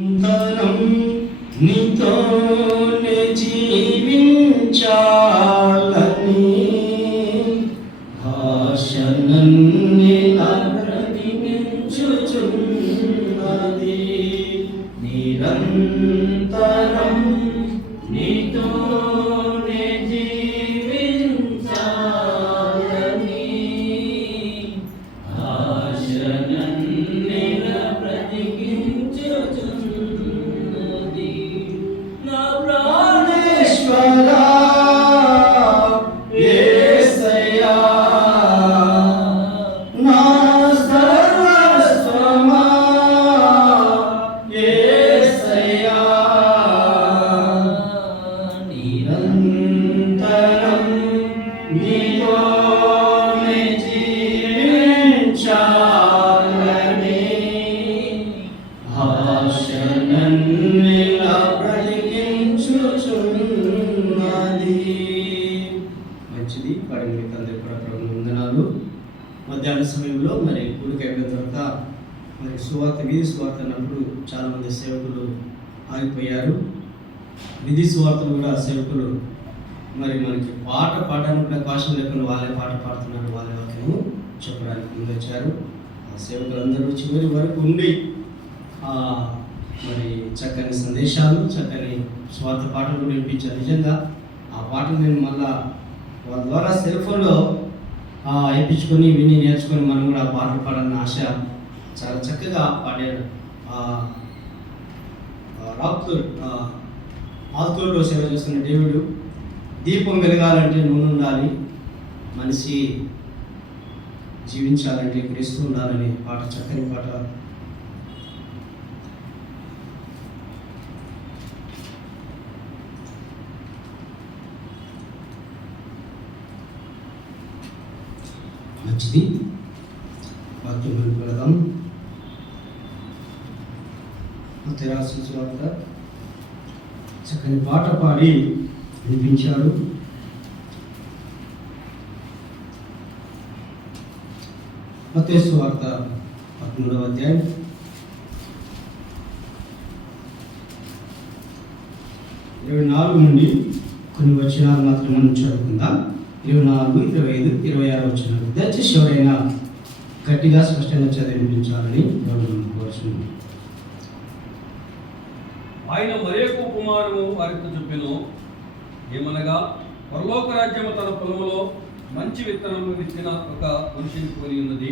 నిరంతరం నీతోనే జీవించాలని భాషనన్నిలా బ్రతికించుచున్నది. నిరంతరం నీతోనే జీవించాలని భాషనన్నిలా బ్రతికించుచున్నది. నా ప్రాణేశ్వరా యేసయ్యా, నా సర్వస్వమా యేసయ్యా, నిరంతరం నీతోనే జీవించాలని భాషనన్నిలా బ్రతికించుచున్నది. మంచిది. పాడిన మీకు అందరికీ కూడా ప్రభువు వందనాలు. మధ్యాహ్న సమయంలో మరి గుడికి అయిన తర్వాత మరి వీధి సువార్త అన్నప్పుడు చాలామంది సేవకులు ఆగిపోయారు. వీధి సువార్తలు కూడా సేవకులు మరి మనకి పాట పాడడానికి కూడా అవకాశం లేకుండా వాళ్ళే పాట పాడుతున్నారు, వాళ్ళే వాక్యము చెప్పడానికి ముందు వచ్చారు. ఆ సేవకులందరూ చివరి వరకు ఉండి మరి చక్కని సందేశాలు, చక్కని స్వార్థ పాటలు కూడా వినిపించారు. నిజంగా ఆ పాటలు నేను మళ్ళా వాళ్ళ ద్వారా సెల్ ఫోన్లో వేయించుకొని విని నేర్చుకొని మనం కూడా ఆ పాటలు పాడాలని ఆశ. చాలా చక్కగా పాడారు. ఆల్తూరులో సేవ చేస్తున్న దేవుడు, దీపం వెలగాలంటే నూనె ఉండాలి, మనిషి జీవించాలంటే క్రీస్తు ఉండాలని పాట, చక్కని పాట. మంచిది. వాక్యం వెళ్దాం. రాసిన సువార్త చక్కని పాట పాడి వినిపించారు. మత్తయి సువార్త 13వ అధ్యాయం 24 నుండి కొన్ని వచనాలు మాత్రం మనం చదువుకుందాం. 24, 25, 26 వచనాలు. దయచేసి ఎవరైనా గట్టిగా స్పష్టంగా చదివించాలని కోరుచున్నాను. ఆయన మరొక ఉపమానము వారితో చెప్పెను. ఏమనగా, పరలోక రాజ్యము తన పొలములో మంచి విత్తనము విత్తిన ఒక మనిషిని పోలి ఉన్నది.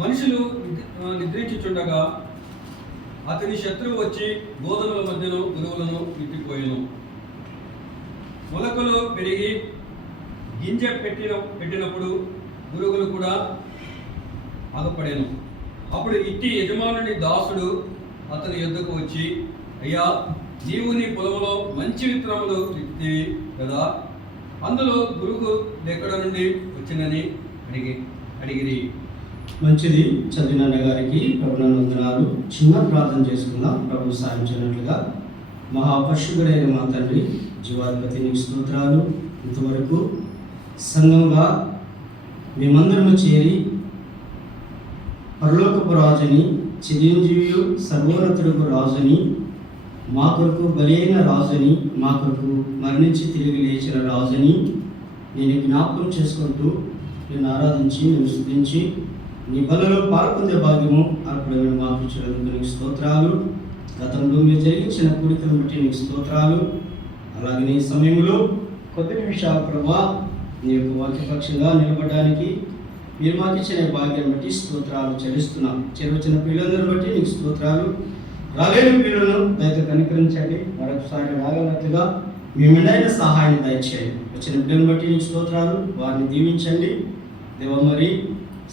మనుషులు నిద్రించుచుండగా అతని శత్రువు వచ్చి గోధుమల మధ్యలో గురువులను విత్తిపోయెను. మొలకలు పెరిగి గింజ పెట్టినప్పుడు గురుగులు కూడా ఆగపడేను. అప్పుడు ఇట్టి యజమానుని దాసుడు అతని యొద్దకు వచ్చి, అయ్యా, నీవు నీ పొలంలో మంచి విత్తనములు విత్తివి కదా, అందులో గురుగు ఎక్కడ నుండి వచ్చినని అడిగిరి. మంచిది. చదివిన గారికి ప్రభువున వందనాలు. చిన్న ప్రార్థన చేసుకుందాం. ప్రభు సాధించినట్లుగా మహాపరిశుద్ధుడైన మా తండ్రి, జీవాధిపతి, నీకు స్తోత్రాలు. ఇంతవరకు సంఘంగా మేమందరము చేరి పరలోకపు రాజుని, చిరంజీవి సర్వోన్నతుడుకు రాజుని, మా కొరకు బలైన రాజుని, మా కొరకు మరణించి తిరిగి లేచిన రాజుని నేను జ్ఞాపకం చేసుకుంటూ నేను ఆరాధించి, నేను స్తుతించి నీ బలలో పాల్పొందే భాగ్యము అర్పణమైన మాకు ఇచ్చినందుకు నీకు స్తోత్రాలు. గతంలో మీరు జరిగించిన కూడికలను బట్టి నీకు స్తోత్రాలు. అలాగే నీ సమయంలో కొద్ది నిమిషాలు ప్రభా నీ యొక్క వాక్యపక్షంగా నిలబడడానికి మీరు మాకు ఇచ్చిన భాగ్యాన్ని బట్టి స్తోత్రాలు చెల్లిస్తున్నాం. చేరవచ్చిన పిల్లలందరూ బట్టి నీకు స్తోత్రాలు. రాలేని పిల్లలను దయతో కనికరించండి. మరొకసారి రాగలట్టుగా మీ మెండైన సహాయాన్ని దయచేయండి. వచ్చిన పిల్లలను బట్టి నీకు స్తోత్రాలు. వారిని దీవించండి దేవ. మరి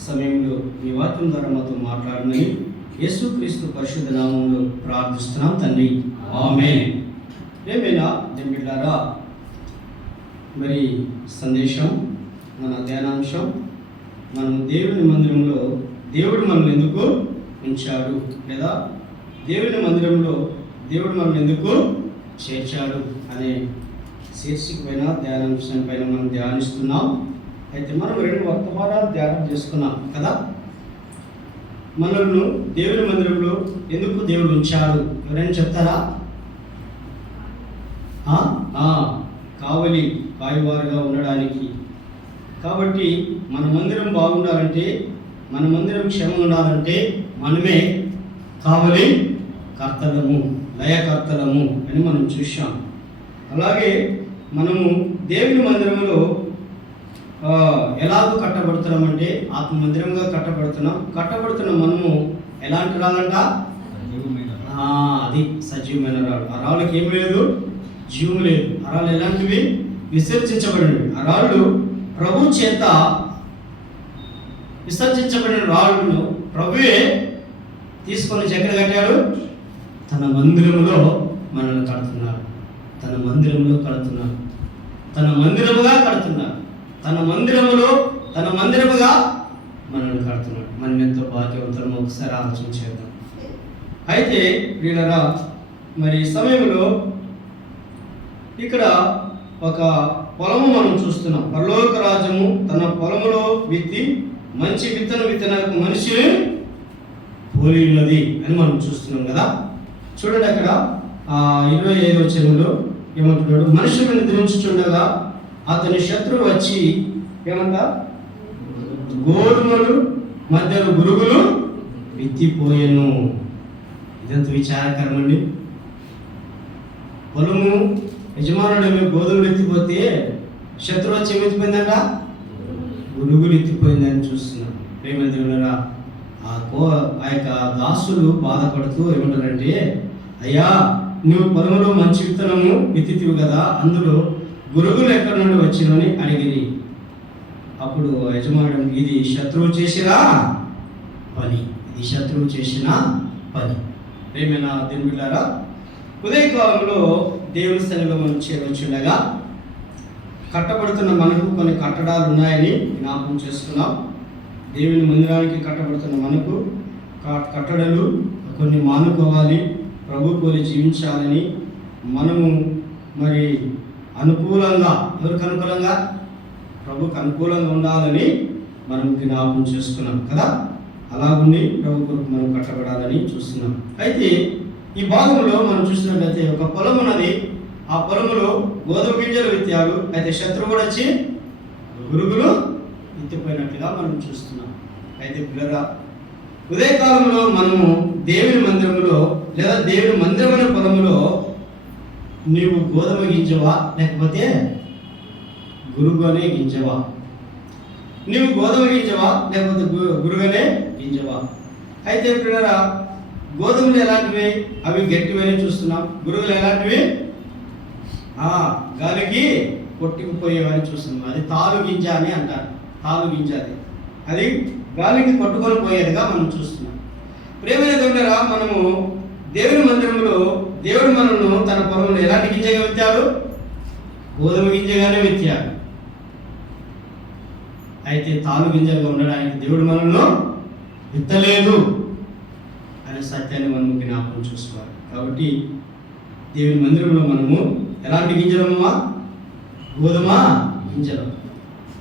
సమయంలో మీ వాక్యం ద్వారా మాతో మాట్లాడమని యేసుక్రీస్తు పరిశుద్ధ నామంలో ప్రార్థిస్తున్నాం తండ్రి, ఆమేన్. ఏమైనా దేవులారా, మరి సందేశం, మన ధ్యానాంశం, మనం దేవుని మందిరంలో దేవుడు మనల్ని ఎందుకు ఉంచాడు, లేదా దేవుని మందిరంలో దేవుడు మనల్ని ఎందుకు చేర్చాడు అనే శీర్షిక పైన, ధ్యానాంశం పైన మనం ధ్యానిస్తున్నాం. అయితే మనం 2 వర్తమానాలు ధ్యానం చేసుకున్నాం కదా. మనల్ని దేవుని మందిరంలో ఎందుకు దేవుడు ఉంచాడు? ఎవరైనా చెప్తారా? కావలి కాయవారుగా ఉండడానికి. కాబట్టి మన మందిరం బాగుండాలంటే, మన మందిరం క్షేమం ఉండాలంటే మనమే కావలి కర్తలము, లయకర్తలము అని మనం చూసాం. అలాగే మనము దేవుని మందిరంలో ఎలాగో కట్టబడుతున్నామంటే ఆత్మ మందిరంగా కట్టబడుతున్న మనము ఎలాంటి రాళ్ళంట? అది సజీవమైన రాళ్ళు. ఆ రాళ్ళకి ఏం లేదు, జీవం లేదు. ఆ రాళ్ళు ఎలాంటివి? విసర్జించబడినవి. ఆ రాళ్ళు ప్రభు చేత విసర్జించబడిన రాళ్ళను ప్రభువే తీసుకొని ఎక్కడ కట్టాడు? తన మందిరంలో మనల్ని కడుతున్నారు. తన మందిరంలో కడుతున్నారు. తన మందిరముగా కడుతున్నారు. తన మందిరముగా మనల్ని కడుతున్నాడు. మనం ఎంతో భాగ్యవంతులమో ఒకసారి ఆలోచించేద్దాం. అయితే వీళ్ళరా, మరి ఈ సమయంలో ఇక్కడ ఒక పొలము మనం చూస్తున్నాం. పరలోక రాజ్యము తన పొలములో విత్తి మంచి విత్తనకు మనిషిని పోలి ఉన్నది అని మనం చూస్తున్నాం కదా. చూడండి అక్కడ 25వ వచనంలో ఏమంటున్నాడు? మనుషులను నిద్రించుచుండగా అతని శత్రువు వచ్చి ఏమంట? గోధుమలు మధ్యలో గురుగులు విత్తిపోయాను. ఇదంత విచారకరం అండి. పొలము యజమానుడు గోధుమలు ఎత్తిపోతే శత్రువు వచ్చి ఏమెత్తిపోయిందంట? గురుగులు ఎత్తిపోయిందని చూస్తున్నాం. ప్రేమదేవులరా, ఆ యొక్క దాసులు బాధపడుతూ ఏమంటారంటే, అయ్యా నువ్వు పొలంలో మంచి విత్తనము విత్తితివి కదా, అందులో గురుగులు ఎక్కడి నుండి వచ్చినని అడిగిరి. అప్పుడు యజమానుడు, ఇది శత్రువు చేసిన పని, ఇది శత్రువు చేసిన పని. ప్రేమైన దేవుని బిడ్డలారా, ఉదయకాలంలో దేవుని సన్నిధిలో మనం చేరవచ్చుండగా కట్టబడుతున్న మనకు కొన్ని కట్టడాలు ఉన్నాయని జ్ఞాపకం చేసుకున్నాం. దేవుని మందిరానికి కట్టబడుతున్న మనకు కట్టడలు కొన్ని మానుకోవాలి, ప్రభు పోలి జీవించాలని, మనము మరి అనుకూలంగా, ఎవరికి అనుకూలంగా? ప్రభుకు అనుకూలంగా ఉండాలని మనం జ్ఞాపకం చేసుకున్నాం కదా. అలాగుండి ప్రభు కొరకు మనం కట్టబడాలని చూస్తున్నాం. అయితే ఈ భాగంలో మనం చూసినట్లయితే ఒక పొలం ఉన్నది. ఆ పొలములో గోధుమ గింజలు విత్తాడు. అయితే శత్రువు కూడా వచ్చి గురుగులు విత్తిపోయినట్లుగా మనం చూస్తున్నాం. అయితే పిల్లరా, ఉదయకాలంలో మనము దేవుని మందిరంలో లేదా దేవుని మందిరమైన పొలంలో నీవు గోధుమ గింజవా లేకపోతే గురుగనే గింజవా? నీవు గోధుమ గింజవా లేకపోతే గురుగనే గింజవా? అయితే పిల్లరా, గోధుమలు ఎలాంటివి? అవి గట్టివని చూస్తున్నాం. గురుగులు ఎలాంటివి? గాలికి కొట్టుకుపోయేవని చూస్తున్నాం. అది తాలు గింజ అని అంటారు. తాలు గింజ అది గాలికి కొట్టుకొని పోయేదిగా మనం చూస్తున్నాం. ప్రేమైన దేవుడరా, మనము దేవుని మందిరంలో దేవుడు మనల్ని తన పొలంలో ఎలాంటి గింజగా విత్తాడు? గోధుమ గింజగానే విత్తాడు. అయితే తాలు గింజగా ఉండడానికి దేవుడు మనల్ని విత్తలేదు అనే సత్యాన్ని మనం జ్ఞాపకం చూసుకోవాలి. కాబట్టి దేవుని మందిరంలో మనము ఎలాంటి గింజలమ్మా? గోధుమ గింజలు.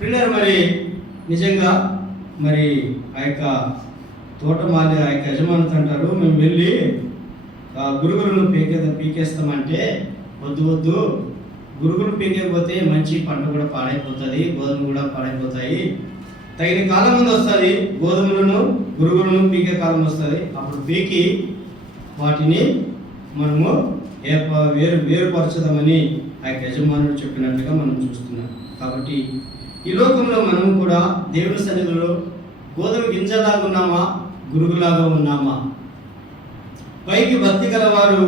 పిల్లలు మరి నిజంగా మరి ఆ యొక్క తోటమాలి ఆ యొక్క యజమానులు అంటారు, మేము వెళ్ళి గురుగులను పీకేస్తామంటే వద్దు, గురుగులు పీకేకపోతే మంచి పంట కూడా పాడైపోతుంది, గోధుమలు కూడా పాడైపోతాయి. తగిన కాలం ముందు వస్తుంది, గోధుమలను గురుగులను పీకే కాలం వస్తుంది. అప్పుడు పీకి వాటిని మనము వేరుపరచదామని ఆ యజమానుడు చెప్పినట్టుగా మనం చూస్తున్నాం. కాబట్టి ఈ లోకంలో మనం కూడా దేవుని సన్నిధిలో గోధుమ గింజలాగా ఉన్నామా, గురుగులాగా ఉన్నామా? పైకి భక్తి గల వారు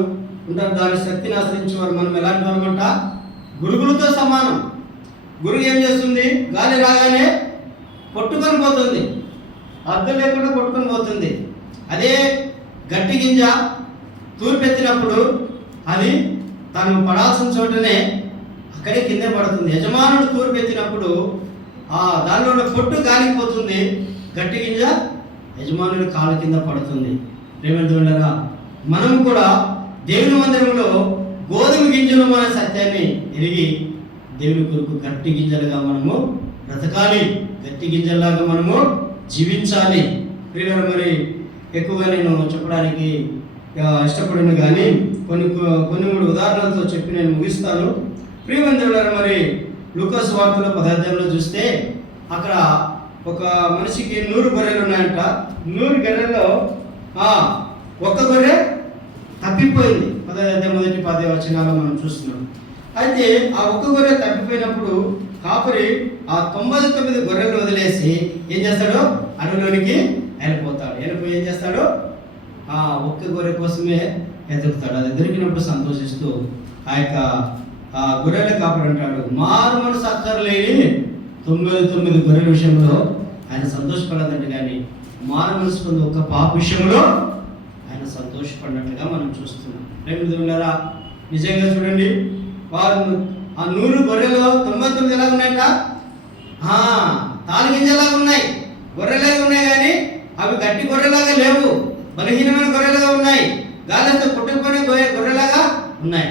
ఉంటారు, దాని శక్తిని ఆశ్రయించేవారు. మనం ఎలాంటి వారమంట? గురుగులతో సమానం. గురుగు ఏం చేస్తుంది? గాలి రాగానే కొట్టుకొని పోతుంది, అర్థం లేకుండా కొట్టుకొని పోతుంది. అదే గట్టి గింజ తూర్పెత్తినప్పుడు అది తను పడాల్సిన చోటనే అక్కడే కింద పడుతుంది. యజమానుడు తూర్పెత్తినప్పుడు దానిలో ఉన్న పొట్టు కాలిపోతుంది, గట్టి గింజ యజమానుడి కాళ్ళ కింద పడుతుంది. ప్రేమేంద్రులారా, మనం కూడా దేవుని మందిరంలో గోధుమ గింజలు మన సత్యాన్ని ఎరిగి దేవుని కొరకు గట్టి గింజలుగా మనము బ్రతకాలి, గట్టి గింజల్లాగా మనము జీవించాలి. ప్రియులారా, మరి ఎక్కువగా నేను చెప్పడానికి ఇష్టపడిన కానీ కొన్ని మూడు ఉదాహరణలతో చెప్పి నేను ముగిస్తాను. ప్రియమంతులారా, మరి లూకాసు వార్తలో 10 చూస్తే అక్కడ ఒక మనిషికి 100 గొర్రెలు ఉన్నాయంట. 100 గొర్రెల్లో ఒక్క గొర్రె తప్పిపోయింది. 10 వచనాల్లో మనం చూస్తున్నాం. అయితే ఆ ఒక్క గొర్రె తప్పిపోయినప్పుడు కాపరి ఆ 99 గొర్రెలు వదిలేసి ఏం చేస్తాడు? అడవిలోనికి వెళ్ళిపోతాడు. వెళ్ళిపోయి ఏం చేస్తాడు? ఆ ఒక్క గొర్రె కోసమే ఎదుగుతాడు. అది దొరికినప్పుడు సంతోషిస్తూ ఆ గొర్రెల కాపరి అంటాడు, మారు మనసు అక్కర్లేని 99 గొర్రెల విషయంలో ఆయన సంతోషపడదండి, కానీ మారు మనసు పొంది ఒక్క పాప విషయంలో ఆయన సంతోషపడినట్లుగా మనం చూస్తున్నాం. ప్రేమిలారా, నిజంగా చూడండి, వారు ఆ 100 గొర్రెలు 99 ఎలాగ ఉన్నాయట? తాలిగింజలాగా ఉన్నాయి, గొర్రెలాగా ఉన్నాయి, కానీ అవి గట్టి గొర్రెలాగా లేవు, బలహీనమైన గొర్రెలుగా ఉన్నాయి, గాలితో పుట్టుకుపోయిన గొర్రెలాగా ఉన్నాయి.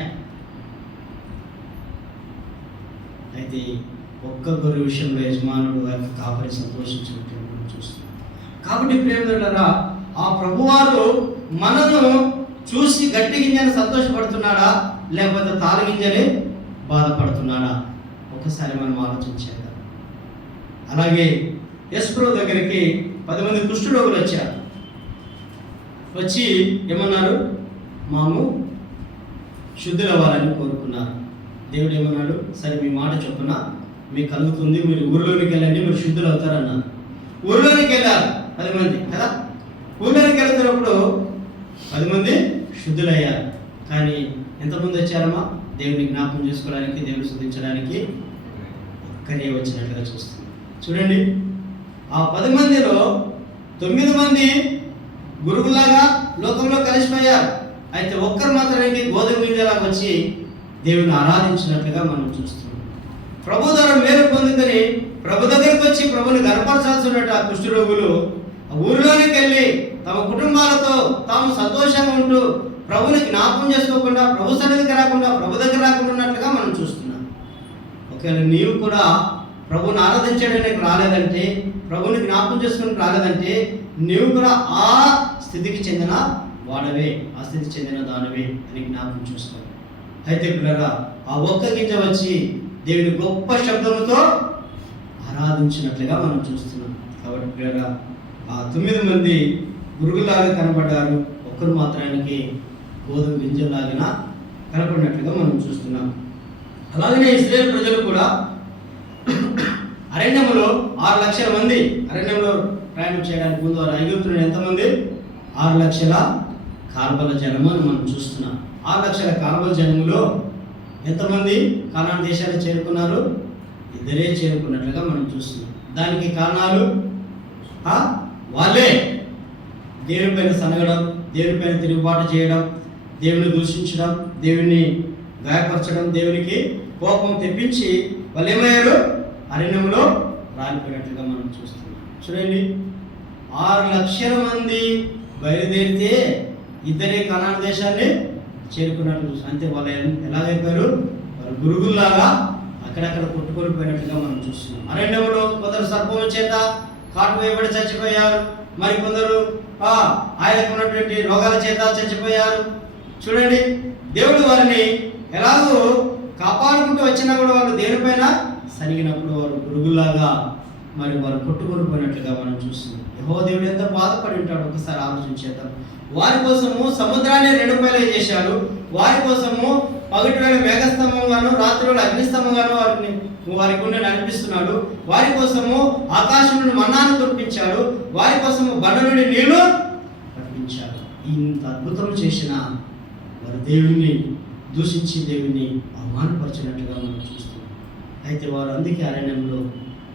అయితే ఒక్క గొర్రె విషయంలో యజమానుడు కాపరి సంతోషించినట్టు మనం చూస్తున్నాం. కాబట్టి ప్రేమిలారా, ఆ ప్రభువారు మనను చూసి గట్టి గింజని సంతోషపడుతున్నాడా, లేకపోతే తాలిగింజని బాధపడుతున్నాడా? ఒకసారి మనం ఆలోచించేద్దాం. అలాగే యేసుప్రభు దగ్గరికి 10 మంది కుష్ఠరోగులు వచ్చారు. వచ్చి ఏమన్నారు? మాము శుద్ధులవ్వాలని కోరుకున్నారు. దేవుడు ఏమన్నాడు? సరే, మీ మాట చొప్పున మీకు కలుగుతుంది, మీరు ఊరిలోనికి వెళ్ళండి, మీరు శుద్ధులు అవుతారన్నారు. ఊరిలోనికి వెళ్ళారు 10 మంది కదా. ఊరిలోనికి వెళ్తున్నప్పుడు 10 మంది శుద్ధులయ్యారు. కానీ ఎంతమంది వచ్చారమ్మా? దేవుని జ్ఞాపకం చేసుకోవడానికి, దేవుని స్తుతించడానికి ఒక్కరే వచ్చినట్లుగా చూస్తుంది. చూడండి, ఆ 10 మందిలో 9 మంది గురుగులాగా లోకంలో కలిసిపోయారు. అయితే ఒక్కరు మాత్రానికి గోధుమ గింజలాగా వచ్చి దేవుని ఆరాధించినట్లుగా మనం చూస్తున్నాం. ప్రభు ద్వారా మేలు పొందుకొని ప్రభు దగ్గరికి వచ్చి ప్రభుని గర్పరచాల్సి ఉన్నట్టు ఆ కుష్ఠరోగులు ఆ ఊరిలోనికి వెళ్ళి తమ కుటుంబాలతో తాము సంతోషంగా ఉంటూ ప్రభుని జ్ఞాపకం చేసుకోకుండా, ప్రభు సన్నిధికి రాకుండా, ప్రభు దగ్గర రాకుండా ఉన్నట్లుగా మనం చూస్తున్నాం. ఒకవేళ నీవు కూడా ప్రభుని ఆరాధించడానికి రాలేదంటే, ప్రభుని జ్ఞాపకం చేసుకుని రాలేదంటే, నీవు కూడా ఆ స్థితికి చెందిన వాడవే, ఆ స్థితికి చెందిన దానవే అని జ్ఞాపకం చూసుకోవాలి. అయితే పిల్లరా, ఆ ఒక్క గింజ వచ్చి దేవుని గొప్ప శబ్దముతో ఆరాధించినట్లుగా మనం చూస్తున్నాం. కాబట్టి పిల్లరా, ఆ 9 మంది గురుగులాగా కనబడ్డారు, ఒక్కరు మాత్రానికి గోధుమ గింజలాగా కనపడినట్లుగా మనం చూస్తున్నాం. అలాగనే ఇశ్రాయేలు ప్రజలు కూడా అరణ్యంలో 6 లక్షల మంది అరణ్యంలో ప్రయాణం చేయడానికి ముందు వారు ఐగుప్తులు ఎంతమంది? 6 లక్షల కార్బల జనము అని మనం చూస్తున్నాం. 6 లక్షల కార్బల జనములో ఎంతమంది కానాను దేశాన్ని చేరుకున్నారు? 2 చేరుకున్నట్లుగా మనం చూస్తున్నాం. దానికి కారణాలు వాళ్ళే దేవుని పైన సనగడం, దేవుని పైన తిరుగుబాటు చేయడం, దేవుని దూషించడం, దేవుని గాయపరచడం, దేవునికి కోపం తెప్పించి వాళ్ళు ఏమయ్యారు? అరణ్యంలో రాలిపోయినట్లుగా మనం చూస్తున్నాం. చూడండి, 6 లక్షల మంది బయలుదేరితే 2 కనాను దేశాన్ని చేరుకున్నట్లు. అంతే, వాళ్ళు ఎలాగైపోయారు? వాళ్ళు గురుగుల్లాగా అక్కడక్కడ కొట్టుకొని పోయినట్లుగా మనం చూస్తున్నాం. అరణ్యంలో కొందరు సర్పం చేత కాటు వేయబడి చచ్చిపోయారు, మరి కొందరు ఆయనకు ఉన్నటువంటి రోగాల చేత చచ్చిపోయారు. చూడండి, దేవుడు వారిని ఎలాగో కాపాడుకుంటూ వచ్చినా కూడా వాళ్ళు దేనిపైన సరిగినప్పుడు వారు గురుగులాగా మరి వారు కొట్టుకొని పోయినట్లుగా మనం చూస్తున్నాం. యెహోవా దేవుడు ఎంత బాధపడి ఉంటాడు ఒకసారి ఆలోచించేద్దాం. వారి కోసము సముద్రాన్ని 2 పాయలుగా చేశాడు. వారి కోసము పగటి వేళ మేఘస్తంభంగాను, రాత్రి వేళ అగ్నిస్తంభంగాను వారి గుండె నడిపిస్తున్నాడు. వారి కోసము ఆకాశం నుండి మన్నాను కురిపించాడు. వారి కోసము బండ నుండి నీళ్లు పట్టించాడు. ఇంత అద్భుతం చేసిన వారు దేవుణ్ణి దూషించి దేవుణ్ణి అవమానపరిచినట్లుగా మనం చూస్తున్నాం. అయితే వారు అందుకే అరణ్యంలో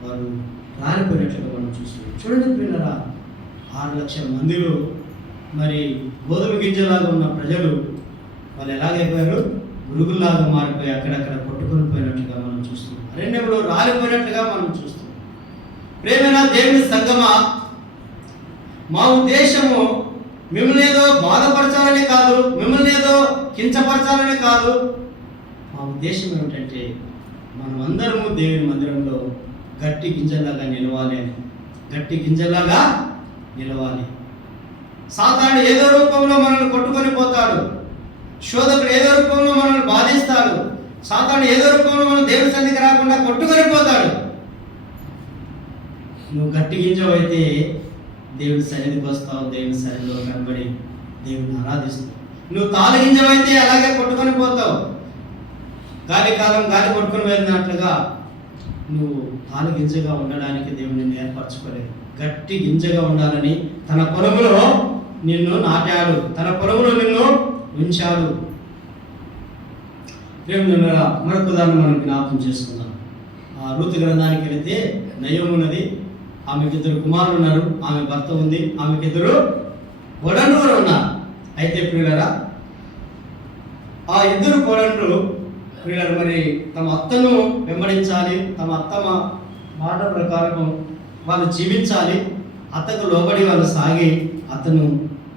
వారు రాలిపోయినట్లుగా మనం చూస్తున్నాం. చూడండి పిల్లరా, 6 లక్షల మందిలో మరి గోధుమ గింజలాగా ఉన్న ప్రజలు వాళ్ళు ఎలాగైపోయారు? గురుగుల్లాగా మారిపోయి అక్కడక్కడ కొట్టుకొని పోయినట్లుగా మనం చూస్తున్నాం. అరణ్యంలో రాలిపోయినట్లుగా మనం చూస్తున్నాం. ప్రేమైన దేవుని సంగమా, మా ఉద్దేశము మిమ్మల్ని ఏదో బాధపరచాలని కాదు, మిమ్మల్ని ఏదో కించపరచాలని కాదు. మా ఉద్దేశం ఏమిటంటే మనమందరము దేవుని మందిరంలో గట్టి గింజలాగా నిలవాలి. గట్టి గింజలాగా నిలవాలి. సాతానుడు ఏదో రూపంలో మనల్ని కొట్టుకొని పోతాడు. శోధకుడు ఏదో రూపంలో మనల్ని బాధిస్తాడు. సాతానుడు ఏదో రూపంలో మనం దేవుని సన్నిధికి రాకుండా కొట్టుకొని పోతాడు. నువ్వు గట్టి గింజవైతే దేవుని సన్నిధికి వస్తావు, దేవుని సన్నిధిలో కనబడి దేవుని ఆరాధిస్తావు. నువ్వు తాలు గింజవైతే అలాగే కొట్టుకొని పోతావు. గాలి కాలం గాలి కొట్టుకొని వెళ్ళినట్లుగా నువ్వు తాలు గింజగా ఉండడానికి దేవుని ఏర్పరచుకోలేదు. గట్టి గింజగా ఉండాలని తన పొలములో నిన్ను నాటాడు, తన పొలములో నిన్ను ఉంచాడు. మరొక ఉదాహరణ మనం జ్ఞాపకం చేసుకుందాం. ఆ రూతు గ్రంథానికి వెళితే నయోమి ఉన్నది, ఆమెకి 2 కుమారులు ఉన్నారు, ఆమె భర్త ఉంది, ఆమెకి 2 కోడళ్ళు ఉన్నారు. అయితే ప్రియులరా, ఆ 2 కోడళ్ళు ప్రియులరు మరి తమ అత్తను వెంబడించాలి, తమ అత్త మాట ప్రకారం వాళ్ళు జీవించాలి, అత్తకు లోబడి వాళ్ళు సాగి అతను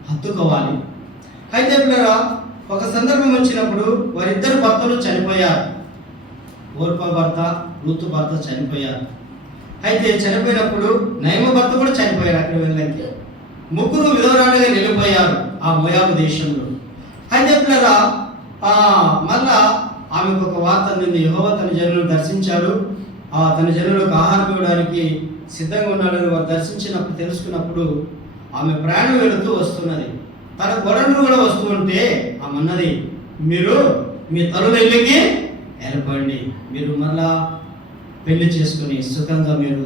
హత్తుకోవాలి. అయితే ప్రియులరా, ఒక సందర్భం వచ్చినప్పుడు వారిద్దరు భర్తలు చనిపోయారు. ఓర్పా భర్త, రూతు భర్త చనిపోయారు. అయితే చనిపోయినప్పుడు నయమ భర్త కూడా చనిపోయారు. అక్కడ వెళ్ళడానికి 3 విధవరాలుగా నిలిపోయారు ఆ మోయాబు దేశంలో. అయితే పిల్లరా, మళ్ళా ఆమెకు ఒక వార్త అందింది. యెహోవా తన జనులను దర్శించాడు, తన జనులకు ఆహారం ఇవ్వడానికి సిద్ధంగా ఉన్నాడని వారు దర్శించినప్పుడు తెలుసుకున్నప్పుడు ఆమె ప్రయాణం వెళుతూ వస్తున్నది. తన కోడళ్ళు కూడా వస్తూ ఉంటే ఆమె అన్నది, మీరు మీ తల్లుల ఇళ్ళకి వెళ్ళిపోండి, మీరు మళ్ళా పెళ్లి చేసుకుని సుఖంగా మీరు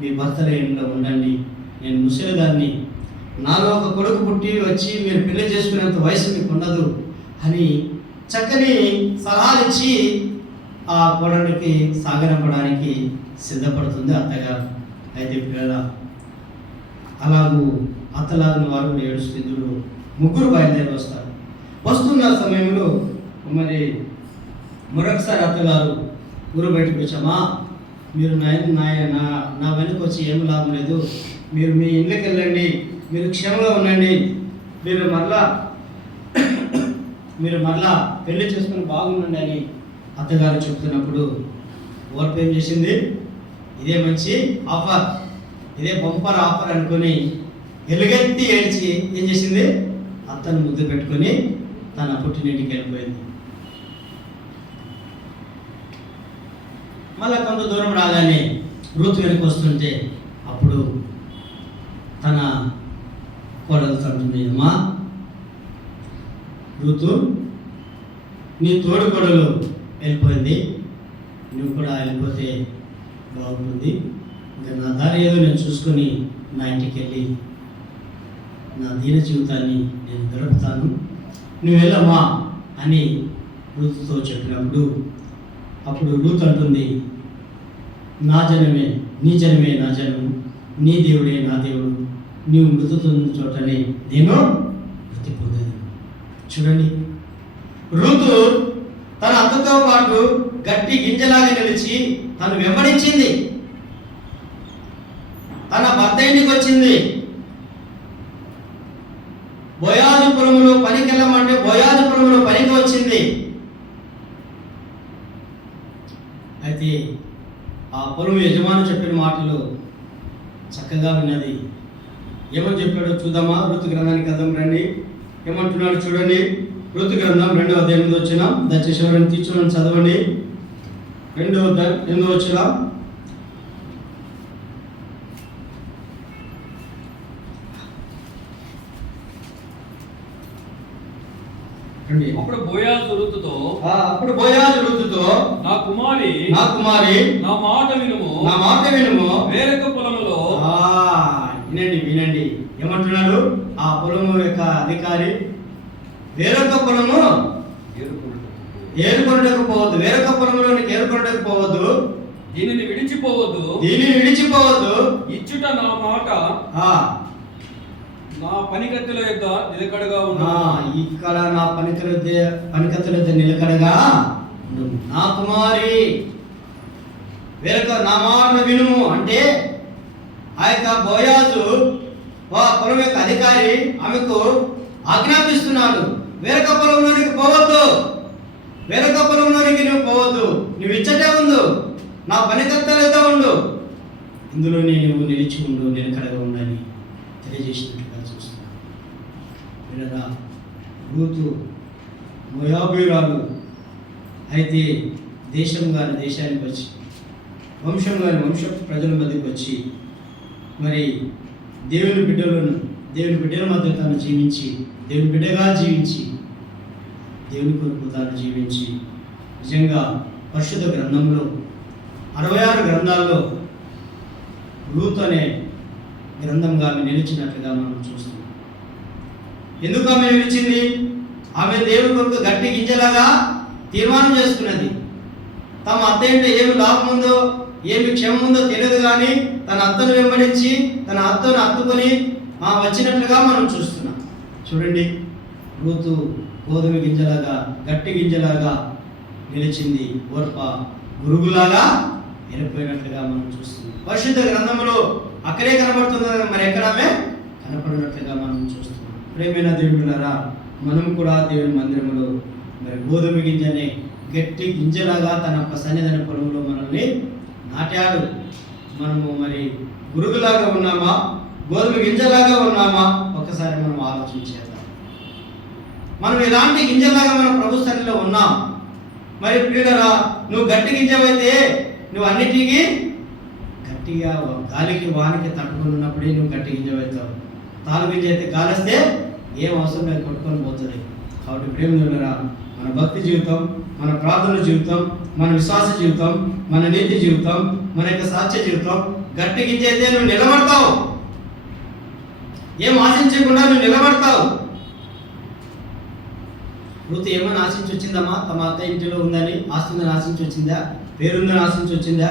మీ భర్తల ఇంట్లో ఉండండి. నేను ముసలిదాన్ని, నాలో ఒక కొడుకు పుట్టి వచ్చి మీరు పెళ్లి చేసుకునేంత వయసు మీకు ఉండదు అని చక్కని సలహాలు ఇచ్చి ఆ కోడలికి సాగనంపడానికి సిద్ధపడుతుంది అత్తగారు. అయితే పిల్లల అలాగూ అత్తలాగిన వారు ఏడుస్తుందుడు 3 బయలుదేరి వస్తారు. వస్తున్న సమయంలో మరి మరొకసారి అత్తగారు ఊరు బయటకు వచ్చామా, మీరు నా వెనక వచ్చి ఏమి లాభం లేదు, మీరు మీ ఇంట్లోకి వెళ్ళండి, మీరు క్షేమంగా ఉండండి, మీరు మరలా పెళ్లి చేసుకుని బాగుండండి అని అత్తగారు చెప్తున్నప్పుడు ఓర్పు ఏం చేసింది, ఇదే మంచి ఆఫర్, ఇదే బంపర్ ఆఫర్ అనుకొని ఎలుగెత్తి ఏడ్చి ఏం చేసింది, అత్తను ముద్దు పెట్టుకొని తన పుట్టినింటికి వెళ్ళిపోయింది. మళ్ళీ కొంత దూరం రాగానే రూతు వెనక్కి వస్తుంటే అప్పుడు తన కోడలతో అంటుంది, అమ్మా రూతు, నీ తోడు కోడలు వెళ్ళిపోయింది, నువ్వు కూడా వెళ్ళిపోతే బాగుంటుంది, ఇంకా నా దారి ఏదో నేను చూసుకొని నా ఇంటికి వెళ్ళి నా దీన జీవితాన్ని నేను గడుపుతాను, నువ్వు వెళ్ళమ్మా అని రూతుతో చెప్పినప్పుడు అప్పుడు రూతు అంటుంది, నా జనమే నీ జనమే నా జనము, నీ దేవుడే నా దేవుడు, నీవు మృతుతున్న చోటనే నేను మృతి పొందేది. చూడండి, రూతు తన అత్తతో పాటు గట్టి గింజలాగా నిలిచి తను వెంబడించింది, తన భర్త ఇంటికి వచ్చింది. బోయాజుపురములో పనికి వెళ్ళమంటే బోయాజుపురములో పనికి వచ్చింది. అయితే ఆ పొలం యజమాని చెప్పిన మాటలు చక్కగా విన్నది. ఏమని చెప్పాడో చూద్దామా? ఋతు గ్రంథానికి అర్థం రండి, ఏమంటున్నాడు చూడండి. ఋతు గ్రంథం 2వ అధ్యాయం 8వ వచనం, దయచేసి ఎవరైనా తీసుకుని చదవండి. 2వ అధ్యాయం 8వ వచనం. అప్పుడు బోయాజు రూతుతో నా కుమారి నా మాట వినుము, వేరొక పొలములో. వినండి ఏమంటున్నాడు ఆ పొలము యొక్క అధికారి, వేరొక పొలము ఏరుకొనటకు పోవద్దు, వేరొక పొలంలోనికి ఏరుకొనటకు పోవద్దు, దీనిని విడిచిపోవద్దు, ఇచ్చుట నా మాట నా పనికత్తెల యొక్క నిలకడగా ఉండు. ఇక్కడ నా పనికత్తెల యొక్క నిలకడగా ఉండు. నా కుమారి వేరొక నా మాట వినుము అంటే ఆ యొక్క బోయాజు పొలం యొక్క అధికారి ఆమెకు ఆజ్ఞాపిస్తున్నాడు, వేరొక పొలంలోనికి పోవద్దు, వేరొక పొలంలోనికి నువ్వు పోవద్దు, నువ్వు ఇచ్చటే ఉండు, నా పనికత్తెలతో ఉండు, ఇందులోనే నువ్వు నిలిచి ఉండు, నిలకడగా ఉండని తెలియజేసినట్టుగా చూస్తున్నాను. వీళ్ళరా రూతు మోయాబీయురాలు అయితే దేశానికి వచ్చి వంశం ప్రజల మధ్యకి వచ్చి మరి దేవుని బిడ్డల మధ్య తాను జీవించి దేవుని బిడ్డగా జీవించి దేవుని కొరకు తాను జీవించి నిజంగా పరిశుద్ధ గ్రంథంలో 66 గ్రంథాల్లో రూత్ అనే గ్రంథంగా ఆమె నిలిచినట్లుగా మనం చూస్తున్నాం. ఎందుకు ఆమె నిలిచింది? ఆమె దేవుని కొరకు గట్టి గింజలాగా తీర్మానం చేసుకున్నది. తమ అత్త ఏంటో ఏమి లాభం ఉందో ఏమి క్షేమం ఉందో తెలియదు, కానీ తన అత్తను వెంబడించి తన అత్తను హత్తుకొని వచ్చినట్లుగా మనం చూస్తున్నాం. చూడండి, రూతు గోధుమ గింజలాగా గట్టి గింజలాగా నిలిచింది, ఓర్ప గురుగులాగా వెళ్ళిపోయినట్లుగా మనం చూస్తున్నాం. పరిశుద్ధ గ్రంథంలో అక్కడే కనబడుతుంది, మరి ఎక్కడ ఆమె కనపడినట్లుగా మనం చూస్తున్నాం. ప్రేమైన దేవులారా, మనం కూడా దేవుని మందిరంలో మరి గోధుమ గింజనే గట్టి గింజలాగా తన సన్నిధాన పొలంలో మనల్ని నాటాడు. మనము మరి గురుగులాగా ఉన్నామా, గోధుమ గింజలాగా ఉన్నామా? ఒకసారి మనం ఆలోచించేద్దాం. మనం ఎలాంటి గింజలాగా మనం ప్రభు సన్నిధిలో ఉన్నాం? మరి ప్రియులరా, నువ్వు గట్టి గింజవైతే నువ్వు అన్నిటికీ గట్టిగా గాలికి వానికి తట్టుకొని ఉన్నప్పుడే నువ్వు గట్టి గింజవైతావు. తాలు గింజ అయితే గాలిస్తే ఏం అవసరం లేదు, కొట్టుకొని పోతుంది. కాబట్టి ప్రేమికులారా, మన భక్తి జీవితం, మన ప్రార్థన జీవితం, మన విశ్వాస జీవితం, మన నీతి జీవితం, మన యొక్క సాక్ష్య జీవితం గట్టి గింజ అయితే నువ్వు నిలబడతావు. ఏం ఆశించకుండా నువ్వు నిలబడతావు. రూతు ఏమైనా ఆశించి వచ్చిందమ్మా? తమ అత్త ఇంటిలో ఉందని ఆస్తుందని ఆశించి వచ్చిందా? పేరుందని ఆశించి వచ్చిందా?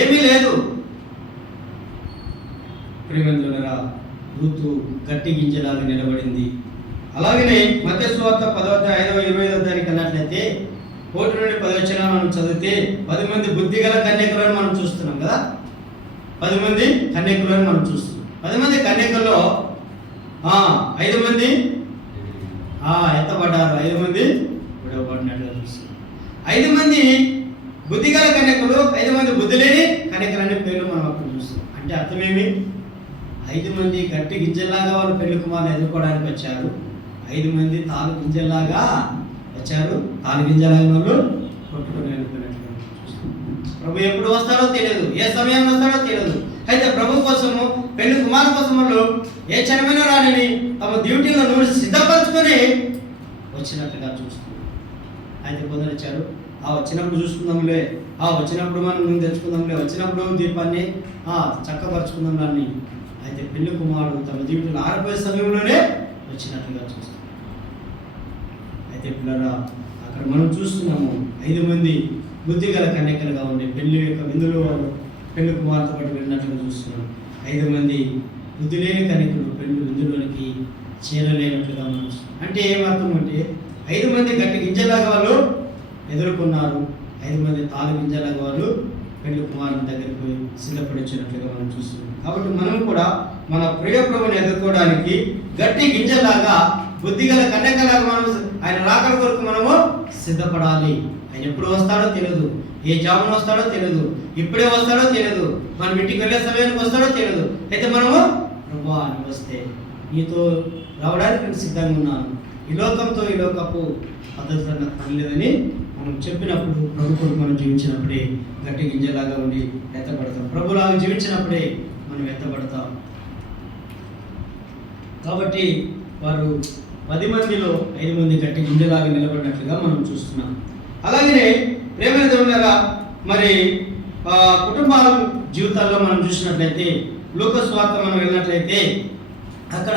ఏమీ లేదు. ప్రేమికులారా, రూతు గట్టి గింజలాగా నిలబడింది. అలాగనే మత్తయి సువార్త 10:5-25 అన్నట్లయితే 1 నుండి 10 వచనాలు మనం చదివితే 10 మంది బుద్ధిగల కన్యకులను మనం చూస్తున్నాం కదా. 10 మంది కన్యకులను మనం చూస్తున్నాం. 10 మంది కన్యకల్లో 5 మంది ఎత్తబడ్డారు, 5 మంది విడవబడినట్లుగా చూస్తున్నాం. 5 మంది బుద్ధిగల కన్యకులు, 5 మంది బుద్ధి లేని కన్యకలనే పేర్లు మనం అక్కడ చూస్తున్నాం. అంటే అర్థమేమి? 5 మంది గట్టి గింజల్లాగా వాళ్ళు పెళ్లి కుమారుని ఎదుర్కోవడానికి వచ్చారు. 5 మంది తాలు గింజల్లాగా వచ్చారు. తాలు గింజలాగా వాళ్ళు కొట్టుకొని వెళ్ళిపోయినట్లుగా చూస్తున్నాం. ప్రభు ఎప్పుడు వస్తాడో తెలియదు, ఏ సమయాన్ని వస్తాడో తెలియదు. అయితే ప్రభు కోసము, పెళ్లి కుమారు కోసం వాళ్ళు ఏ క్షణమైన రాని తమ డ్యూటీలో నూనె సిద్ధపరచుకొని వచ్చినట్లుగా చూస్తున్నాం. అయితే కొందరు వచ్చారు, వచ్చినప్పుడు చూసుకుందాంలే, వచ్చినప్పుడు మనం నూనె తెచ్చుకుందాంలే, వచ్చినప్పుడు దీపాన్ని చక్కపరుచుకుందాం దాన్ని. అయితే పెళ్లి కుమారుడు తమ జీవితంలో ఆరిపోయే సమయంలోనే వచ్చినట్లుగా చూస్తాం. అయితే పిల్లరా, అక్కడ మనం చూస్తున్నాము 5 మంది బుద్ధిగల కన్యకలుగా ఉండే పెళ్లి యొక్క విందులో పెళ్లి కుమార్తె పాటు వెళ్ళినట్లుగా చూస్తున్నాం. 5 మంది బుద్ధి లేని కన్యకులు పెళ్లి విందులోనికి చేరలేనట్లుగా మనం చూస్తున్నాం. అంటే ఏమర్థం అంటే 5 మంది గట్టి గింజలాగా వాళ్ళు ఎదుర్కొన్నారు, 5 మంది తాలు గింజలాగా వాళ్ళు పెళ్లి కుమారుని దగ్గరికి పోయి సిద్ధపడి వచ్చినట్లుగా మనం చూస్తున్నాం. కాబట్టి మనం కూడా మన ప్రియ ప్రభుని ఎదుర్కోవడానికి గట్టి గింజలాగా బుద్ధిగల కన్యకలాగా మనం ఆయన రాకడ కొరకు మనము సిద్ధపడాలి. ఆయన ఎప్పుడు వస్తాడో తెలియదు, ఏ జామున వస్తాడో తెలియదు, ఇప్పుడే వస్తాడో తెలియదు, మనం ఇంటికి వెళ్ళే సమయానికి వస్తాడో తెలియదు. అయితే మనము ప్రభువా నువ్వు వస్తే నీతో రావడానికి నేను సిద్ధంగా ఉన్నాను, ఈ లోకంతో ఈ లోకపు పద్ధతిలో నాకు పని లేదని మనం చెప్పినప్పుడు ప్రభు కొరకు మనం జీవించినప్పుడే గట్టి గింజలాగా ఉండి ఎత్తబడతాం. ప్రభులాగా జీవించినప్పుడే మనం ఎత్తబడతాం. కాబట్టి వారు 10 మందిలో 5 మంది గట్టి గింజలాగా నిలబడినట్లుగా మనం చూస్తున్నాం. అలాగనే ప్రేమైన దేవులారా, మరి కుటుంబాల జీవితాల్లో మనం చూసినట్లయితే లూకాసు వార్త మనం వెళ్ళినట్లయితే అక్కడ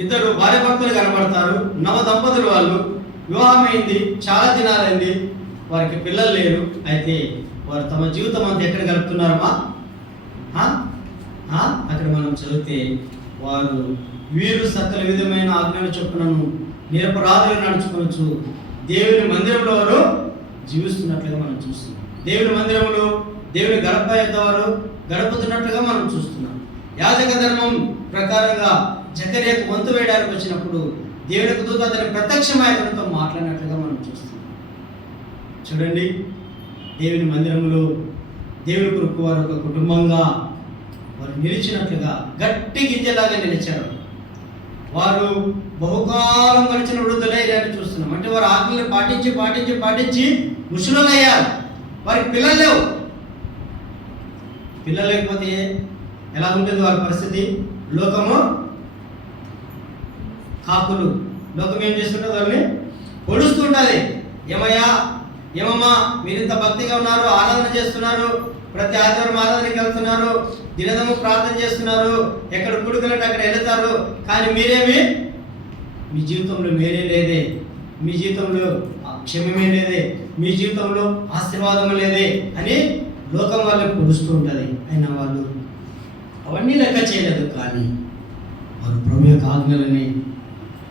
2 భార్యాభర్తలు కనబడతారు. నవ దంపతులు, వాళ్ళు వివాహమైంది, చాలా దినాలైంది, వారికి పిల్లలు లేరు. అయితే వారు తమ జీవితం అంతా ఎక్కడ గడుపుతున్నారమ్మా? అక్కడ మనం చదివితే వారు వీరు సకల విధమైన ఆజ్ఞల చొప్పునను నిరపరాధులు నడుచుకోవచ్చు దేవుని మందిరంలో వారు జీవిస్తున్నట్లుగా మనం చూస్తున్నాం. దేవుని మందిరంలో దేవుని గడప యొక్క వారు గడుపుతున్నట్లుగా మనం చూస్తున్నాం. యాజక ధర్మం ప్రకారంగా జకర్యాకు వంతు వేయడానికి వచ్చినప్పుడు దేవుని దూత అతని ప్రత్యక్షమై అతనితో మాట్లాడినట్లుగా మనం చూస్తున్నాం. చూడండి, దేవుని మందిరంలో దేవుని కొరకు వారు ఒక కుటుంబంగా వారు నిలిచినట్లుగా గట్టి గింజలాగా నిలిచారు. వారు బహుకాలం గడిచిన వృద్ధులయ్యారని చూస్తున్నాం. అంటే వారు ఆజ్ఞలు పాటించి పాటించి పాటించి ముసలులయ్యారు. వారికి పిల్లలు లేవు. పిల్లలు లేకపోతే ఎలా ఉంటుంది వారి పరిస్థితి? లోకము కాకులు, లోకం ఏం చేస్తుంటుంది? వాళ్ళని పొడుస్తుంటుంది. ఏమయ్యా, ఏమమ్మా, మీరు ఇంత భక్తిగా ఉన్నారు, ఆరాధన చేస్తున్నారు, ప్రతి ఆదివారం ఆరాధనకి వెళ్తున్నారు, దినదము ప్రార్థన చేస్తున్నారు, ఎక్కడ కుడుకలంటే అక్కడ వెళుతారు, కానీ మీరేమి, మీ జీవితంలో మేరే లేదే, మీ జీవితంలో క్షేమమే లేదే, మీ జీవితంలో ఆశీర్వాదం లేదే అని లోకం వాళ్ళకి పొడుస్తూ ఉంటుంది. అయినా వాళ్ళు అవన్నీ లెక్క చేయలేదు. కానీ వారు ప్రభు యొక్క ఆజ్ఞలని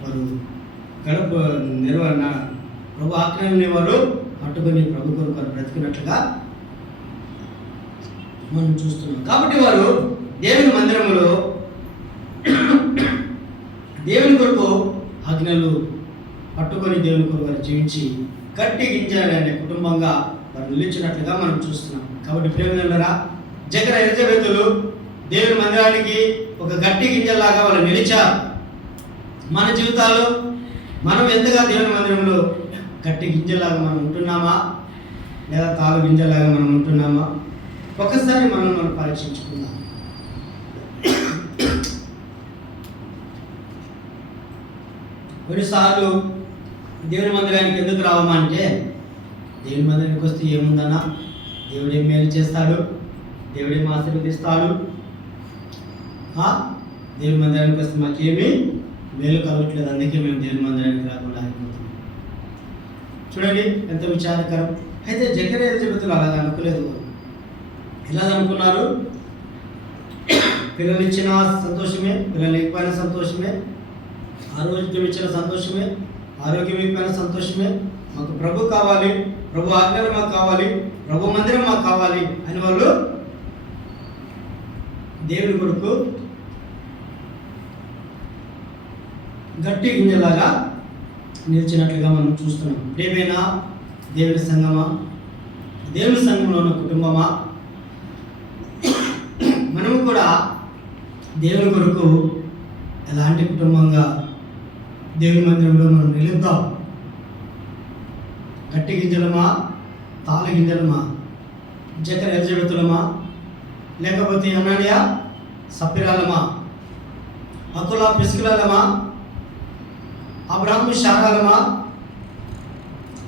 వారు ప్రభు ఆజ్ఞలని వారు పట్టుకొని ప్రభు కొరకు వారు బ్రతికినట్లుగా మనం చూస్తున్నాం. కాబట్టి వారు దేవుని మందిరంలో దేవుని కొరకు ఆజ్ఞలు పట్టుకొని దేవుని కొరకు వారు జీవించి గట్టి గింజలనే కుటుంబంగా వారు నిలిచినట్లుగా మనం చూస్తున్నాం. కాబట్టి ప్రేమలరా, జకర ఎలిజబెతులు దేవుని మందిరానికి ఒక గట్టి గింజలాగా వాళ్ళు నిలిచారు. మన జీవితాల్లో మనం ఎంతగా దేవుని మందిరంలో గట్టి గింజలాగా మనం ఉంటున్నామా, లేదా తాలు గింజలాగా మనం ఉంటున్నామా? ఒకసారి మనం పరీక్షించుకుందాం. కొన్నిసార్లు దేవుని మందిరానికి ఎందుకు రావమా అంటే, దేవుని మందిరానికి వస్తే ఏముందన్నా, దేవుడేం మేలు చేస్తాడు, దేవుడేం ఆశీర్వదిస్తాడు, దేవుని మందిరానికి వస్తే మాకేమీ మేలు కలగట్లేదు, అందుకే మేము దేవుని మందిరానికి రాకుండా ఆగిపోతున్నాం. చూడండి ఎంత విచారకరం. అయితే జకర ఎలిజబెతులు అలాగ అనుకోలేదు. ఎలా అనుకున్నారు? పిల్లలు ఇచ్చిన సంతోషమే, పిల్లలు లేకపోయిన సంతోషమే, ఆరోగ్యం ఇచ్చిన సంతోషమే, ఆరోగ్యం ఇవ్వకపోయిన సంతోషమే, మాకు ప్రభు కావాలి, ప్రభు ఆజ్ఞలు మాకు కావాలి, ప్రభు మందిరం మాకు కావాలి అని వాళ్ళు దేవుని కొరకు గట్టి గింజలాగా నిలిచినట్లుగా మనం చూస్తున్నాం. ఏమైనా దేవుని సంఘమా, దేవుని సంఘంలో ఉన్న కుటుంబమా, మనము కూడా దేవుని కొరకు ఎలాంటి కుటుంబంగా దేవుని మందిరంలో మనం నిలుద్దాం? గట్టి గింజలమా, తాళ గింజలమా, జకర ఎలిజబెతులమా, లేకపోతే అనానియ సప్పిరాలమా, అకుల పిసుకులమా, అబ్రాహాము శారాలమా?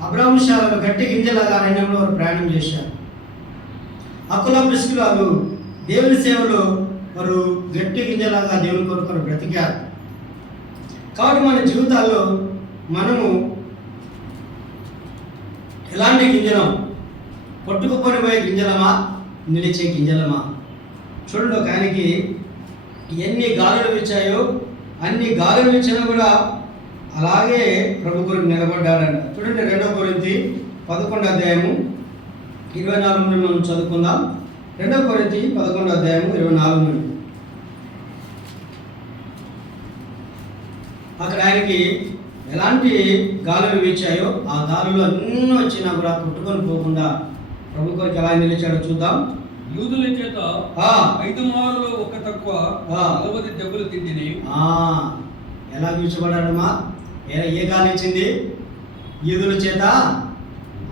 అబ్రాహాము శారాలు గట్టి గింజలాగా అరణ్యంలో ప్రయాణం చేశారు. అకుల పిసుకులాలు దేవుని సేవలో వారు గట్టి గింజలాగా దేవుని కొరకు బ్రతికారు. కాబట్టి మన జీవితాల్లో మనము ఎలాంటి గింజలం? పట్టుకుపోని పోయే గింజలమా, నిలిచే గింజలమా? చూడండి, ఒక ఆయనకి ఎన్ని గాలులు ఇచ్చాయో అన్ని గాలులు ఇచ్చినా కూడా అలాగే ప్రభు కొరకు నిలబడ్డాడంట. చూడండి 2 కొరింథీ 11వ అధ్యాయము 24 నుండి మనం చదువుకుందాం. 2 కొరింథీ 11వ అధ్యాయము 24 నుండి. అక్కడ ఆయనకి ఎలాంటి గాలులు వీచాయో ఆ గాలులు అన్నీ వచ్చినా కూడా కొట్టుకొని పోకుండా ప్రభు కొరకు ఎలా నిలిచాడో చూద్దాం. యూదుల చేత 5 మారులు ఒక తక్కువ 40 దెబ్బలు తింటిని. ఎలా వీచబడ్డాడమ్మా? ఏ గాలి ఇచ్చింది? యూదుల చేత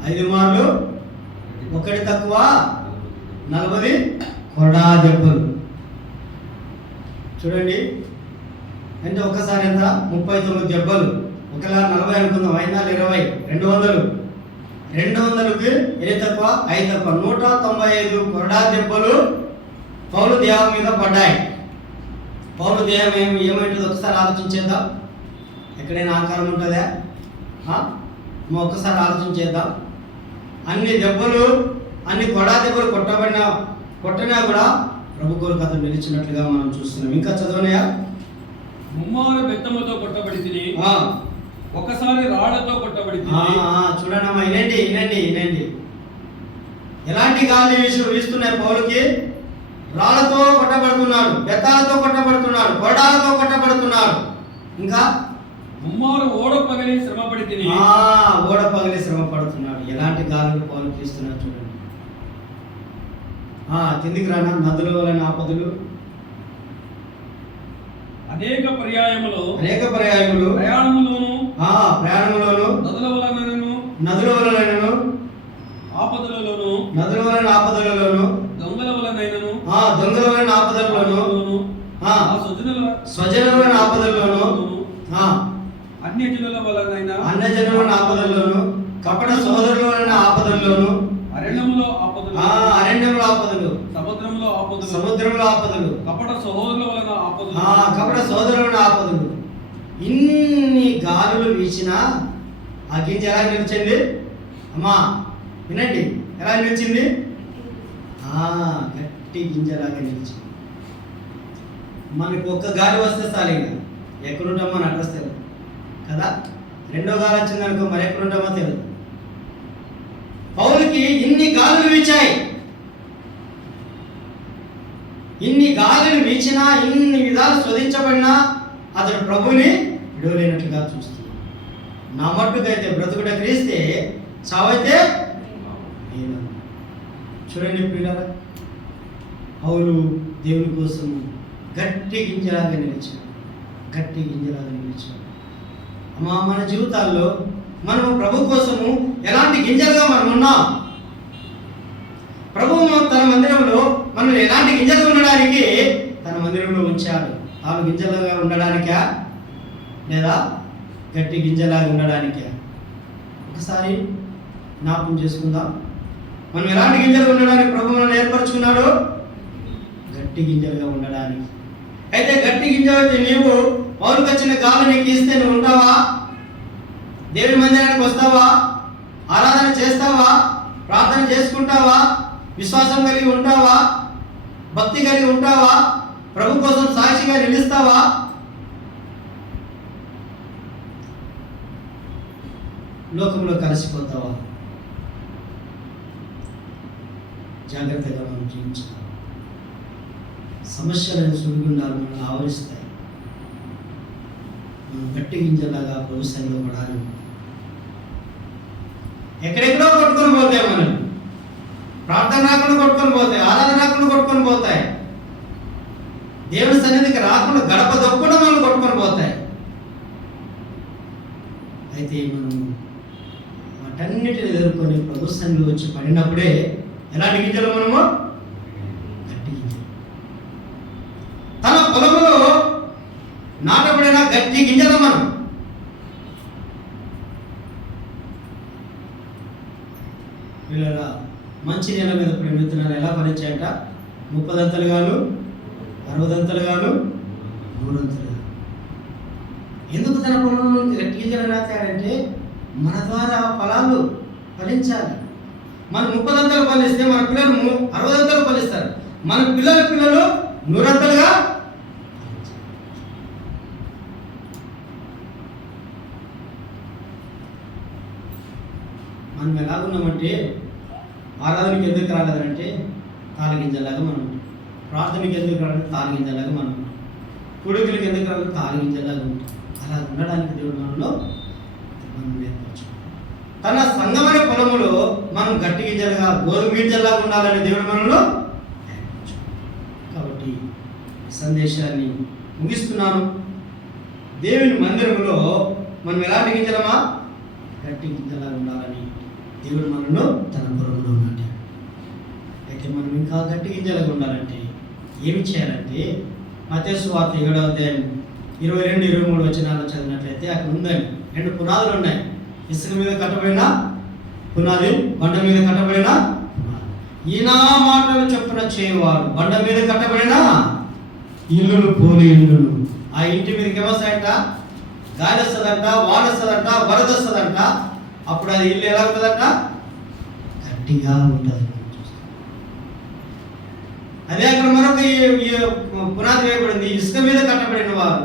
5 మారులు 1 తక్కువ 40 కొడా దెబ్బలు. చూడండి, అంటే ఒక్కసారి ఎంత? 39 దెబ్బలు. ఒకలా 40 అనుకుందాం, 5 20 200కి 8 తక్కువ 5 తక్కువ 195 కొరడా దెబ్బలు పౌలు దేహం మీద పడ్డాయి. పౌలు దేహం ఏమైంటుందో ఒకసారి ఆలోచించేద్దాం. ఎక్కడైనా ఆకారం ఉంటుందా? ఒక్కసారి ఆలోచించేద్దాం. అన్ని దెబ్బలు, అన్ని కొడా దెబ్బలు కొట్టినా కూడా ప్రభు కొరకు అతను నిలిచినట్లుగా మనం చూస్తున్నాం. ఇంకా చదవనయా? ముమ్మారు బెత్తముతో కొట్టబడితిని, ఒకసారి రాళ్లతో కొట్టబడితిని. చూడండి అమ్మా, వినండి. ఎలాంటి గాలి వీస్తున్నాయి పౌలుకి? రాళ్లతో కొట్టబడుతున్నాడు, బెత్తాలతో కొట్టబడుతున్నాడు, కొరడాలతో కొట్టబడుతున్నాడు. ఇంకా ముమ్మారు ఓడ పగిలి శ్రమపడితిని. ఓడ పగిలి శ్రమ పడుతున్నాడు. ఎలాంటి గాలులు పౌలుకి ఇస్తున్నాడు చూడండి. కిందికి రానా? నదుల వలన ఆపదలు అనేక పర్యాయములు ప్రయాణములోను నదుల వలనైనను ఆపదలలోను దొంగల వలనైనను స్వజనుల ఆపదలలోను అన్యజనుల వలన ఆపదల్లోను కపట సోదరుల ఆపదల్లోను అరణ్యములో ఆపదలు సముద్రంలో ఆపదలు కపట సహోదరుల ఆపదలు ఇన్ని గాలులు వీచినా ఆ గింజ ఎలా నిలిచింది అమ్మా వినండి ఎలా నిలిచింది గట్టి గింజలాగా నిలిచింది మనకు ఒక్క గాలి వస్తే చాలిగా ఎక్కడుంటామో మన అడ్రస్ తెలియదు కదా రెండో గాలి వచ్చిందనుకో మరి ఎక్కడుంటామో తెలియదు పౌలుకి ఇన్ని గాలులు వీచాయి ఇన్ని గాలులు వీచినా ఇన్ని విధాలు శోధించబడినా అతడు ప్రభుని విడవలేనట్లుగా చూస్తున్నాడు నా మట్టుకైతే బ్రతుకుట క్రీస్తే చావైతే చూడండి పిల్లల పౌలు దేవుని కోసం గట్టి గింజలాగా నిలిచాడు అమ్మా మన జీవితాల్లో మనము ప్రభు కోసము ఎలాంటి గింజలుగా మనం ఉన్నాం ప్రభువు తన మందిరంలో మనం ఎలాంటి గింజలు ఉండడానికి తన మందిరంలో ఉంచాడు 4 గింజలుగా ఉండడానికా లేదా గట్టి గింజలాగా ఉండడానికా ఒకసారి జ్ఞాపకం చేసుకుందాం మనం ఎలాంటి గింజలు ఉండడానికి ప్రభు మనం ఏర్పరచుకున్నాడు గట్టి గింజలుగా ఉండడానికి అయితే గట్టి గింజ అయితే నీవు పౌలుకు వచ్చిన గాలు నీకు ఇస్తే నువ్వు ఉంటావా దేవుని మందిరానికి వస్తావా ఆరాధన చేస్తావా ప్రార్థన చేసుకుంటావా విశ్వాసం కలిగి ఉంటావా భక్తి కలిగి ఉంటావా ప్రభు కోసం సాక్షిగా నిలుస్తావా లోకంలో కలిసిపోతావా జాగ్రత్తగా మనం జీవించాలి సమస్యలను సుడిగుండాలు మనం ఆవరిస్తాయి మనం గట్టి గింజలాగా ప్రభుత్వంలో పడాలి ఎక్కడెక్కడో కొట్టుకొని పోతాయి మనం ప్రార్థన రాకుండా కొట్టుకొని పోతాయి ఆరాధన రాకుండా కొట్టుకొని పోతాయి దేవుని సన్నిధికి రాకుండా గడప దొక్కడం మనం కొట్టుకొని పోతాయి అయితే మనం వాటన్నిటిని ఎదుర్కొని ప్రభు సన్నిధిలో వచ్చి పడినప్పుడే ఎలాంటి గింజలు మనము గట్టి గింజలు తన పొలంలో నాటబడిన గట్టి గింజలు మనం వీళ్ళ మంచి నేల మీద పడిన విత్తనాలు ఎలా ఫలించాయట 30 దంతలు గాను 60 దంతలు గాను 100 దంతలు గాను ఎందుకు తన పొలంలో గట్టి గింజలు రాశాడంటే మన ద్వారా ఫలాలు ఫలించాలి మనం 30 దంతలు ఫలిస్తే మన పిల్లలు 60 దంతలు ఫలిస్తారు మన పిల్లలు 100 దంతలుగా మనం ఎలాగున్నామంటే ఆరాధనకి ఎందుకు రాలేదంటే తాలిగింజలాగా మనం ఉంటాం ప్రార్థనకి ఎందుకు రాలేదు తాలిగింజలాగా మనం ఉంటాం కొడుకులకి ఎందుకు రాలేదు తాలిగింజలాగా ఉంటాం అలా ఉండడానికి దేవుడు మనలో మనం నేర్పచ్చు తన సంగమైన పొలములో మనం గట్టి గింజలుగా గోధుమ గింజలాగా ఉండాలని దేవుడు మనలో నేర్పచ్చు కాబట్టి సందేశాన్ని ముగిస్తున్నాను దేవుని మందిరంలో మనం ఎలాంటి గింజలమా గట్టి గింజలాగా ఉండాలని దేవుడు మనలో తన పొలంలో ఉన్నాడు. అయితే మనం ఇంకా గట్టి గింజలుగా ఉండాలంటే ఏమి చేయాలంటే మత్తయి సువార్త 7వ అధ్యాయం 22-23 వచనాలు చదివినట్లయితే అక్కడ ఉందండి 2 పునాదులు ఉన్నాయి. ఇసుక మీద కట్టబడిన పునాది, బండ మీద కట్టబడిన ఈయన మాటలు చొప్పున చేయవారు బండ మీద కట్టబడిన ఇల్లులు పోలి ఇల్లులు. ఆ ఇంటి మీదకి ఏమొస్తాయంట? గాలి వస్తుందంట, వాన వస్తుందంట, వరద వస్తుందంట. అప్పుడు అది ఇల్లు ఎలా ఉంటుందంట? గట్టిగా ఉంటుంది. అదే అక్కడ మరొక పునాది వేయబడింది, ఇసుక మీద కట్టబడిన వారు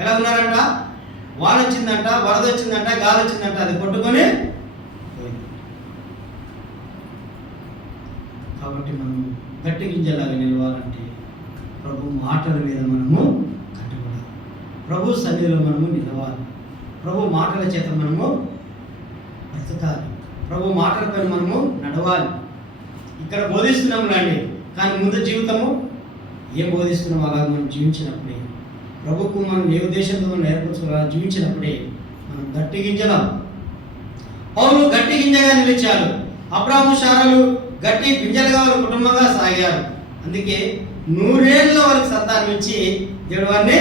ఎలా ఉన్నారంట? వాన వచ్చిందంట, వరద వచ్చిందంట, గాలి వచ్చిందంట, అది కొట్టుకొని పోయింది. కాబట్టి మనం గట్టి గింజలాగా నిలవాలంటే ప్రభు మాటల మీద మనము కట్టుబడాలి, ప్రభు సన్నిధిలో మనము నిలవాలి, ప్రభు మాటల చేత మనము బ్రతకాలి, ప్రభు మాటలపై మనము నడవాలి. ఇక్కడ బోధిస్తున్నాము అండి, కానీ ముందు జీవితము ఏం బోధిస్తున్నాం అలాగే మనం జీవించినప్పుడే ప్రభుకు మనం ఏ ఉద్దేశంతో మనం ఏర్పరచుకోవాలా జీవించినప్పుడే మనం గట్టి గింజలం. పౌలు గట్టి గింజగా నిలిచారు. అబ్రాహాము శారాలు గట్టి గింజలుగా వాళ్ళ కుటుంబంగా సాగారు. అందుకే 100 ఏళ్ళ వాళ్ళకి సంతానం ఇచ్చి దేవుడు వారిని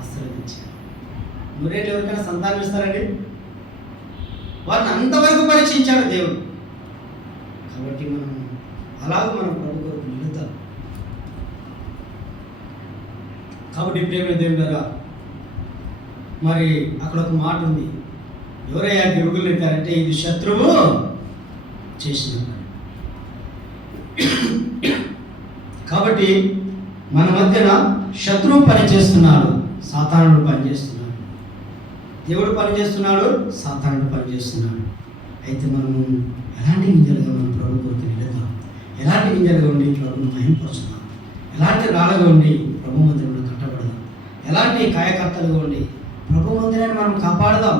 ఆశీర్వదించారు. 100 ఏళ్ళు ఎవరికైనా సంతానం ఇస్తారండి? వారిని అంతవరకు పరీక్షించాడు దేవుడు. కాబట్టి మనం అలాగే మనం ప్రభు కొరకు నిలుద్దాం. కాబట్టి ప్రేమ దేవుడారా, మరి అక్కడ ఒక మాట ఉంది, ఎవరయ్యా గిరుగులు ఎత్తారంటే ఇది శత్రువు చేసిన పని. కాబట్టి మన మధ్యన శత్రువు పని చేస్తున్నాడు, సాతానుడు పని చేస్తున్నాడు. దేవుడు పని చేస్తున్నాడు, సాతానుడు పని చేస్తున్నాడు. అయితే మనము ఎలాంటి గింజలుగా మనం ప్రభు కొరకు నిలుద్దాం, ఎలాంటి గింజలుగా ఉండి ప్రభుని మహింపరుచుదాం, ఎలాంటి రాళ్ళగా ఉండి ప్రభు మందిరంలో కట్టబడదాం, ఎలాంటి కాయకర్తలుగా ఉండి ప్రభు మందిరాన్ని మనం కాపాడదాం.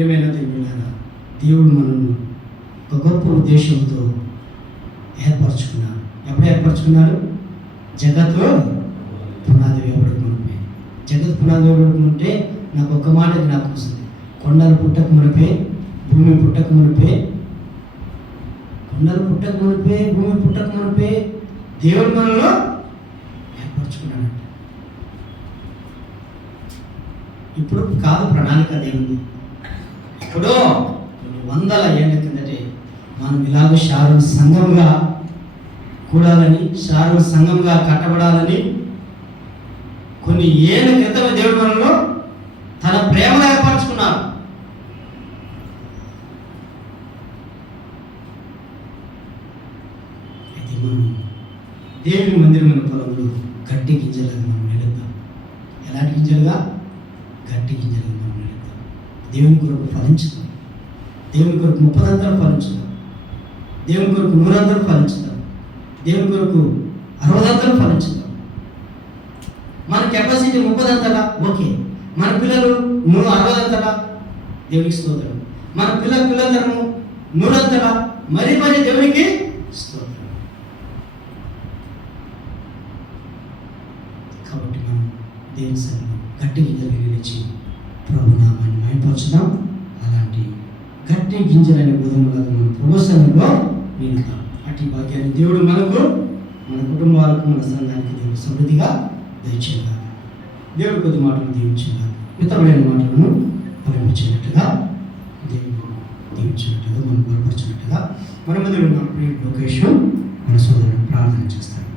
ఏమైనా దేవుడారా, దేవుడు మనల్ని ఒక గొప్ప ఉద్దేశంతో ఏర్పరచుకున్నాడు. ఎప్పుడు ఏర్పరచుకున్నాడు? జగత్తులో పునాది వేయబడక మునిపే. జగత్ పునాది వేయబడక మునిపే నాకు ఒక్క మాట జ్ఞాపకం వస్తుంది. కొండలు పుట్టక మునిపే, భూమి పుట్టక మునిపే, కొండలు పుట్టక మునిపే, భూమి పుట్టక మునిపే దేవుడు మనలో ఏర్పరచుకున్నాడు. ఇప్పుడు కాదు ప్రణాళిక దేవుడు. ఇప్పుడు 100 ఏళ్ల కిందటే మనం ఇలాగ షారోన్ సంఘంగా కూడాలని, షారోన్ సంఘంగా కట్టబడాలని కొన్ని ఏళ్ళ క్రితం దేవుడు మనలో తన ప్రేమను ఏర్పరచుకున్నాడు. అయితే మనం దేవుని మందిరమైన పొలంలో గట్టి గింజలుగా మనం నిలుద్దాం. ఎలాంటి గింజలుగా? గట్టి గింజలుగా మనం నిలుద్దాం. దేవుని కొరకు ఫలించుదాం. దేవుని కొరకు 30 ఫలించుదాం. దేవుని కొరకు 100 ఫలించుదాం. దేవుని కొరకు 60 ఫలించుదాం. మన కెపాసిటీ 30 ఓకే. మన పిల్లలు 60 దేవునికి స్తోత్రం. మన పిల్లతరము 100 మరి దేవునికి స్తోత్రం. కాబట్టి మనం దేవుని సన్నిధిలో గట్టి గింజలు నిలిచి ప్రభు నామాన్ని మహిమపరచుదాం. అలాంటి గట్టి గింజలనే బోధనలాగా మనం ప్రభు సన్నిధిలో నిలుద్దాం. అట్టి భాగ్యాన్ని దేవుడు మనకు, మన కుటుంబాలకు, మన సంఘానికి దేవుడు సమృద్ధిగా దయచేయగా, దేవుడు కొద్ది మాటలు దీవించగా, మితమైన మాటలను ఫలించినట్టుగా, దేవుడు దీవించినట్టుగా, మనం బలపరిచినట్టుగా మన మధ్య ఉన్న లోకేష్ మన సోదరుడు ప్రార్థన చేస్తారు.